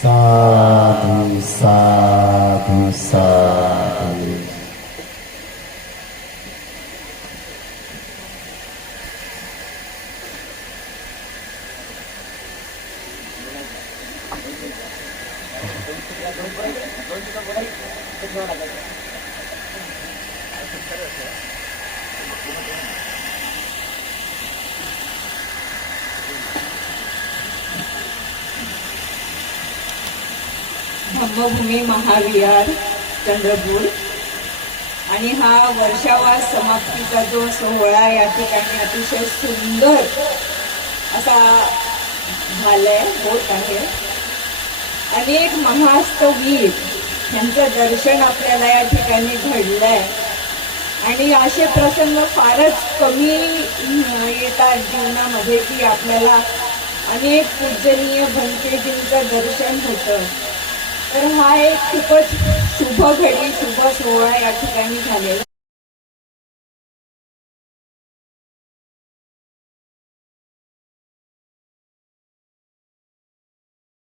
Sadhu Sadhu Sadhu Thank you. Dhammabhumi महाविहार चंद्रपूर. आणि हा वर्षावास समाप्तीचा जो सोहळा या ठिकाणी अतिशय सुंदर असा झालाय होत आहे. अनेक महास्तवीर यांचं दर्शन आपल्याला या ठिकाणी घडलंय. आणि असे प्रसंग फारच कमी येतात जीवनामध्ये की आपल्याला अनेक पूजनीय भंतेजींचं दर्शन होतं. हा एक खूपच शुभ घडी शुभ सोहळा या